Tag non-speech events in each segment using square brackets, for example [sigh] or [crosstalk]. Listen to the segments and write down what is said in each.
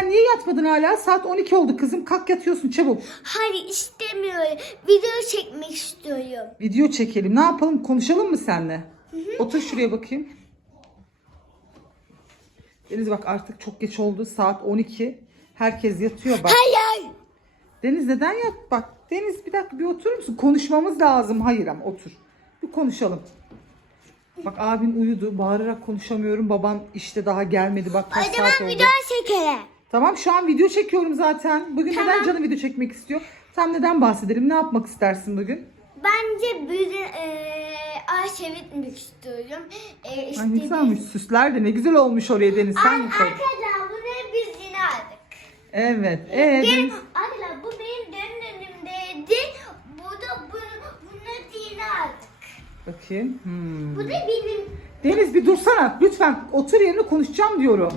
sen niye yatmadın hala? Saat 12 oldu kızım. Kalk yatıyorsun çabuk. Hayır istemiyorum. Video çekmek istiyorum. Video çekelim. Ne yapalım? Konuşalım mı seninle? Otur şuraya bakayım. Deniz bak artık çok geç oldu. Saat 12. Herkes yatıyor bak. Hayır. Deniz neden yat? Bak Deniz bir dakika bir oturur musun? Konuşmamız lazım. Hayır ama otur. Bir konuşalım. Bak abin uyudu. Bağırarak konuşamıyorum. Baban işte daha gelmedi. Bak kaç O saat zaman oldu. video çekelim. Tamam şu an video çekiyorum zaten. Bugün neden canım video çekmek istiyor? Tam neden bahsedelim? Ne yapmak istersin bugün? Bence bugün eee Ayşe bitmek istiyorum. Eee Ay ne güzelmiş. Süsler de ne güzel olmuş oraya Deniz. Sen Ay, mi koydun? Arkadaşlar bunu biz yine aldık. Evet. Ee, Benim, Deniz. arkadaşlar bu benim dönüm önümdeydi. Bu da bunu, bunu yine aldık. Bakayım. Hmm. Bu da benim. Deniz bir dursana. Lütfen otur yerine konuşacağım diyorum.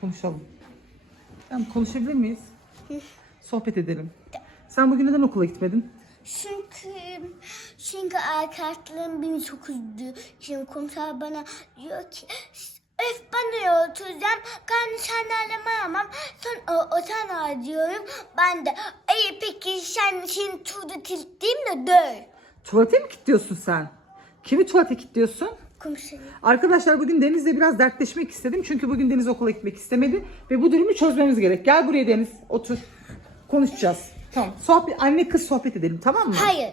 Konuşalım. Tamam konuşabilir miyiz? Sohbet edelim. Sen bugün neden okula gitmedin? Çünkü çünkü arkadaşlarım beni çok üzdü. Şimdi komiser bana diyor ki Öf ben de oturacağım. Kendi senlerle aramam. Sen o, o diyorum. Ben de iyi peki sen şimdi tuğda tiltleyeyim de döv. Tuvalete mi kilitliyorsun sen? Kimi tuvalete kilitliyorsun? Komiserim. Arkadaşlar bugün Deniz'le biraz dertleşmek istedim. Çünkü bugün Deniz okula gitmek istemedi. Ve bu durumu çözmemiz gerek. Gel buraya Deniz. Otur. Konuşacağız. Tamam. Sohbet, anne kız sohbet edelim tamam mı? Hayır.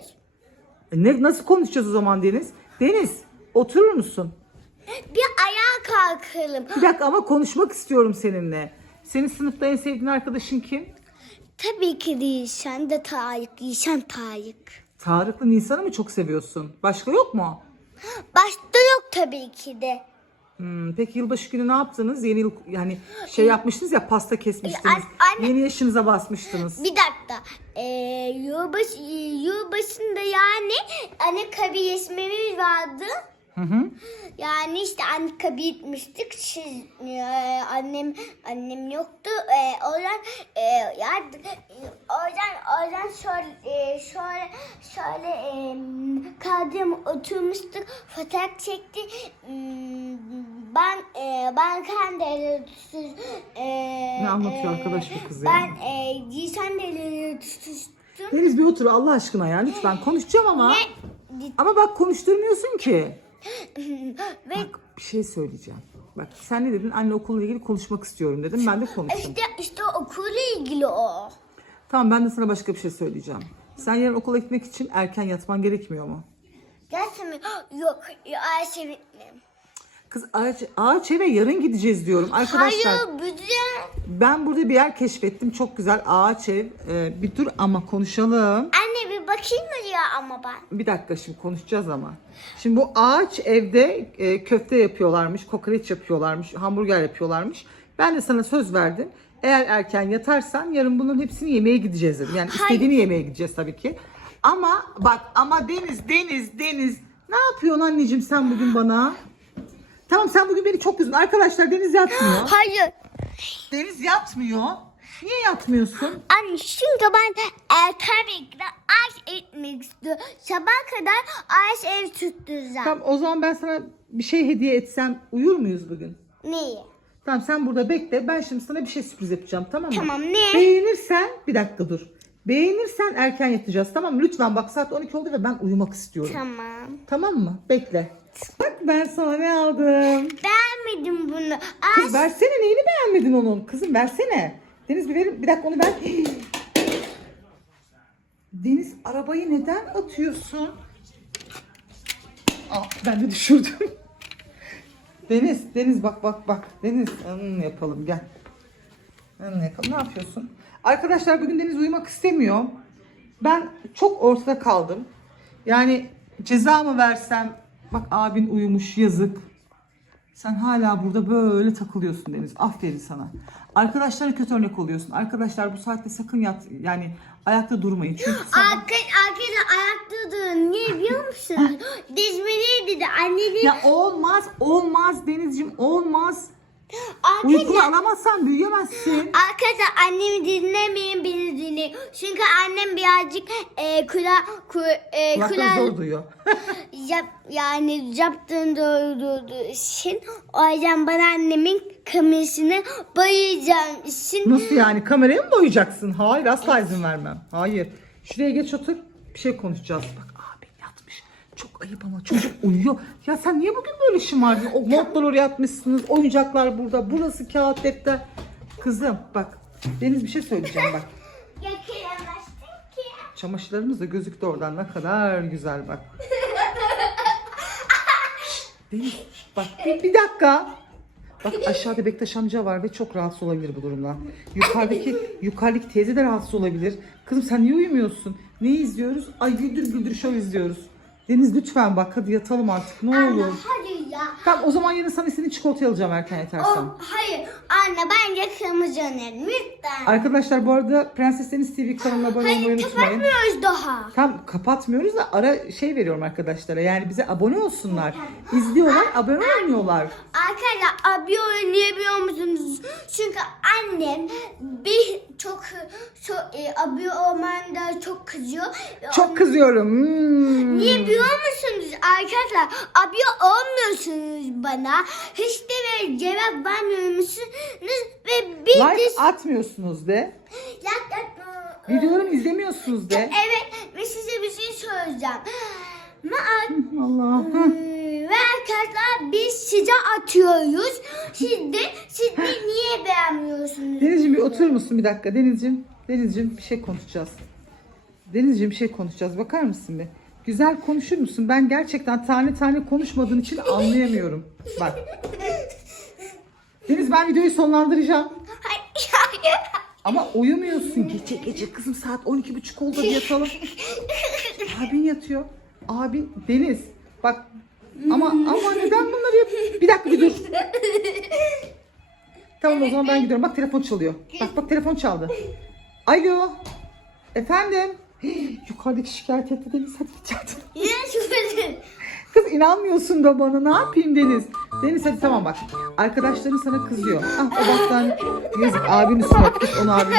E Ne, nasıl konuşacağız o zaman Deniz? Deniz oturur musun? Bir ayağa kalkalım. Bir dakika ama konuşmak istiyorum seninle. Senin sınıfta en sevdiğin arkadaşın kim? Tabii ki. Sen de Tarık. Sen Tarık. Tarık'la Nisan'ı mı çok seviyorsun? Başka yok mu? Başta yok tabii ki de. Hmm, peki yılbaşı günü ne yaptınız? Yeni yıl yani şey yapmıştınız ya pasta kesmiştiniz. An- anne- Yeni yaşınıza basmıştınız. Bir dakika. Ee, yılbaşı, yılbaşında yani anne kabi resmimiz vardı. Hı hı. Yani işte anne kabi gitmiştik. Siz, e, annem annem yoktu. E, oradan e, yardım, e, oradan oradan şöyle e, şöyle şöyle e, kaldım oturmuştuk. Fotoğraf çekti. Hmm, Ben e, ben kendi e, Ne anlatıyor arkadaş bu kız ya? Ben e, giysen deleri tutuştum. Deniz bir otur Allah aşkına ya lütfen konuşacağım ama. Ama bak konuşturmuyorsun ki. [laughs] Ve Bak bir şey söyleyeceğim. Bak sen ne dedin? Anne okulla ilgili konuşmak istiyorum dedim. Ben de konuştum. işte işte okulla ilgili o. Tamam ben de sana başka bir şey söyleyeceğim. Sen yarın okula gitmek için erken yatman gerekmiyor mu? Gerçekten mi? [gasps] Yok. Ayşe bitmem. Kız ağaç, ağaç eve yarın gideceğiz diyorum. Arkadaşlar Hayır güzel. ben burada bir yer keşfettim. Çok güzel ağaç ev. Ee, bir dur ama konuşalım. Anne bir bakayım mı ya ama ben. Bir dakika şimdi konuşacağız ama. Şimdi bu ağaç evde e, köfte yapıyorlarmış, kokoreç yapıyorlarmış, hamburger yapıyorlarmış. Ben de sana söz verdim. Eğer erken yatarsan yarın bunun hepsini yemeye gideceğiz dedim. Yani istediğini yemeye gideceğiz tabii ki. Ama bak ama Deniz, Deniz, Deniz. Ne yapıyorsun anneciğim sen bugün bana? Tamam sen bugün beni çok üzdün. Arkadaşlar Deniz yatmıyor. Hayır. Deniz yatmıyor. Niye yatmıyorsun? Anne çünkü ben e, de aş etmek istiyorum. Sabah kadar aş ev tutturacağım. Tamam o zaman ben sana bir şey hediye etsem uyur muyuz bugün? Neyi? Tamam sen burada bekle. Ben şimdi sana bir şey sürpriz yapacağım tamam mı? Tamam, ne? Beğenirsen bir dakika dur. Beğenirsen erken yatacağız tamam mı? Lütfen bak saat 12 oldu ve ben uyumak istiyorum. Tamam, Tamam. mı? Bekle. Bak ben sana ne aldım. Beğenmedim bunu. Kız Aş versene neyini beğenmedin onun? Kızım versene. Deniz bir verin. Bir dakika onu ver. Deniz arabayı neden atıyorsun? Aa, ben de düşürdüm. Deniz, Deniz bak bak bak. Deniz, hmm, yapalım gel. Hmm, yapalım. Ne yapıyorsun? Arkadaşlar bugün Deniz uyumak istemiyor. Ben çok ortada kaldım. Yani ceza mı versem? Bak abin uyumuş yazık. Sen hala burada böyle takılıyorsun Deniz. Aferin sana. Arkadaşlara kötü örnek oluyorsun. Arkadaşlar bu saatte sakın yat yani ayakta durmayın. Çünkü sabah... Arkadaş, arkadaş ayakta durun. Niye biliyor musun? [laughs] Dizmeliydi de anne de Ya olmaz, olmaz Denizciğim, olmaz. Uykunu Arkadaşlar, alamazsan büyüyemezsin. arkadaşlar annemi dinlemeyin beni dinleyin. Çünkü annem birazcık e, kula, ku, e, Kulakları kula, zor duyuyor. [laughs] yap, yani yaptığında olduğu için o yüzden bana annemin kamerasını boyayacağım için Nasıl yani? Kameraya mı boyayacaksın? Hayır asla izin vermem. Hayır. Şuraya geç otur. Bir şey konuşacağız. Bak. Çok ayıp ama çocuk uyuyor. Ya sen niye bugün böyle şımardın? O montlar oraya atmışsınız. Oyuncaklar burada. Burası kağıt defter. Kızım bak. Deniz bir şey söyleyeceğim bak. [laughs] Çamaşırlarımız da gözüktü oradan. Ne kadar güzel bak. [laughs] Deniz bak bir, bir dakika. Bak aşağıda Bektaş amca var ve çok rahatsız olabilir bu durumdan. Yukarıdaki yukarıdaki teyze de rahatsız olabilir. Kızım sen niye uyumuyorsun? Ne izliyoruz? Ay güldür güldür şov izliyoruz. Deniz lütfen bak hadi yatalım artık ne Anne olur. hadi ya. Tamam o zaman yarın sana istediğin çikolatayı alacağım erken yatarsan. O, hayır anne bence kırmızı önerim lütfen. Arkadaşlar bu arada Prenses Deniz TV kanalına abone olmayı Hayır unutmayın. kapatmıyoruz daha. Tam kapatmıyoruz da ara şey veriyorum arkadaşlara. Yani bize abone olsunlar. İzliyorlar, abone olmuyorlar. Arkadaşlar abi oynayabiliyor musunuz? Çünkü annem bir çok çok e, abi olmanda çok kızıyor. Çok kızıyorum. Hmm. Niye biliyor musunuz arkadaşlar? Abi olmuyorsunuz bana. Hiç de böyle cevap vermiyor musunuz? Ve bir de... Like atmıyorsunuz de. Like- Videolarımı izlemiyorsunuz de. Evet ve size bir şey söyleyeceğim. Ma- [laughs] Allah. Ee, Ve arkadaşlar biz size atıyoruz. Siz de, siz de niye beğenmiyorsunuz? Denizciğim bir oturur musun bir dakika? Denizciğim, Denizciğim bir şey konuşacağız. Denizciğim bir şey konuşacağız. Bakar mısın bir? Güzel konuşur musun? Ben gerçekten tane tane konuşmadığın için anlayamıyorum. Bak. Deniz ben videoyu sonlandıracağım. Hayır, hayır. Ama uyumuyorsun gece gece kızım saat 12.30 oldu hadi yatalım. Abin yatıyor. Abin Deniz. Bak ama ama neden bunları yap? Bir dakika bir dur. Tamam o zaman ben gidiyorum. Bak telefon çalıyor. Bak bak telefon çaldı. Alo. Efendim. [gasps] Yukarıdaki şikayet etti Deniz. Hadi şüpheli. Kız inanmıyorsun da bana. Ne yapayım Deniz? Deniz hadi tamam bak. Arkadaşların sana kızıyor. Ah o baktan yazık abinin üstüne. Git onu abinin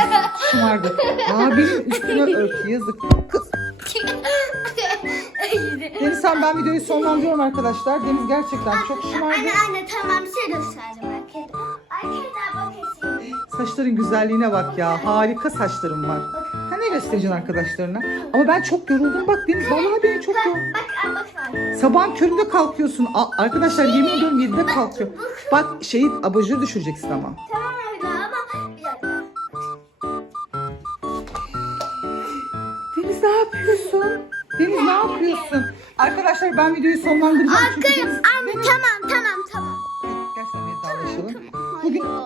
şımardı. Abinin üstüne ört. Yazık. Kız Deniz sen ben videoyu sonlandırıyorum arkadaşlar. Deniz gerçekten çok şımardı. Anne anne tamam size göstereceğim Saçların güzelliğine bak ya. Harika saçların var. Ha ne göstereceksin arkadaşlarına? Ama ben çok yoruldum bak Deniz. Vallahi beni çok yordu. Bak bak bak. Sabahın köründe kalkıyorsun. A- arkadaşlar yemin ediyorum 7'de kalkıyor. Bak şeyi abajur düşüreceksin ama. Tamam öyle ama bir dakika. Deniz ne yapıyorsun? Deniz ne yapıyorsun? Arkadaşlar ben videoyu sonlandıracağım. çünkü Arkadaşlar Deniz- anne tamam.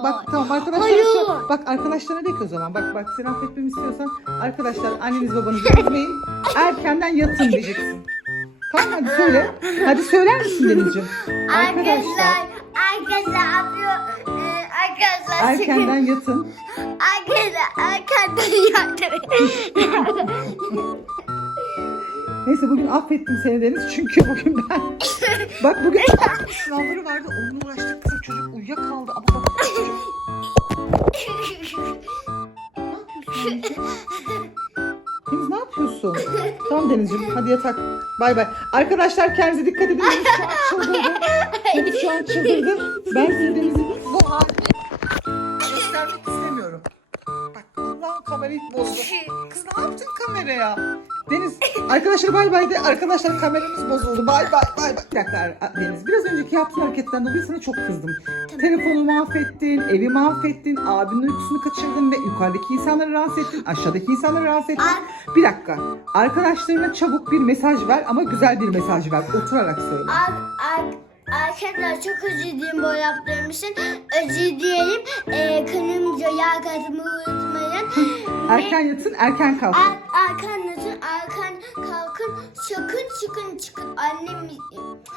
Bak tamam arkadaşlar Hayır. bak arkadaşlarına de ki o zaman bak bak seni affetmemi istiyorsan arkadaşlar anneniz babanızı üzmeyin erkenden yatın diyeceksin. Tamam hadi söyle. Hadi söyler misin Denizciğim? Arkadaşlar Arkadaşlar arkadaşlar yapıyor. Arkadaşlar erkenden yatın. Arkadaşlar arkadan yardım [laughs] Neyse bugün affettim seni Deniz çünkü bugün ben [laughs] bak bugün sınavları vardı onunla uğraştık kızım çocuk uyuyakaldı ama bak Deniz ne yapıyorsun? [laughs] Tamam Denizciğim hadi yatak. Bay bay. Arkadaşlar kendinize dikkat edin. Deniz şu an çıldırdı. Deniz şu an çıldırdı. Ben size Deniz'in bu halini göstermek istemiyorum. Bak Allah'ım kamerayı bozdu. Kız ne yaptın kameraya? Deniz arkadaşlar bay bay de arkadaşlar kameramız bozuldu. Bay bay bay bay. Bir dakika Deniz biraz önceki yaptığın hareketten dolayı sana çok kızdım. Telefonu mahvettin, evi mahvettin, abinin uykusunu kaçırdın ve yukarıdaki insanları rahatsız ettin, aşağıdaki insanları rahatsız ettin. Bir dakika. Arkadaşlarına çabuk bir mesaj ver ama güzel bir mesaj ver. Oturarak söyle. Ar- ar- Arkadaşlar çok özür dilerim bu yaptığım için. Özür dilerim. Ee, kanımca yağ katımı unutmayın. Erken yatın, erken kalkın. Ar- arkan yatın, arkan kalkın. Sakın çıkın çıkın. Annem,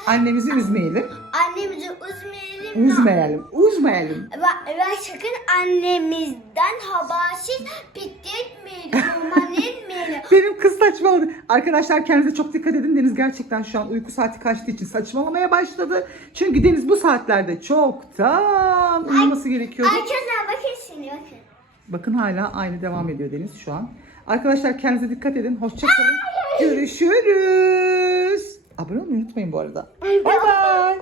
Annemizi üzmeyelim. annemizi üzmeyelim. Üzmeyelim. Üzmeyelim. Ve, ve sakın annemizden habersiz bitti etmeyelim. Aman [laughs] etmeyelim. Benim kız saçmaladı. Arkadaşlar kendinize çok dikkat edin. Deniz gerçekten şu an uyku saati kaçtığı için saçmalamaya başladı. Çünkü Deniz bu saatlerde çoktan uyuması gerekiyordu. Arkadaşlar bakın şimdi bakın. Bakın hala aynı devam ediyor Deniz şu an. Arkadaşlar kendinize dikkat edin. Hoşçakalın. Görüşürüz. Abone olmayı unutmayın bu arada. Bay bay.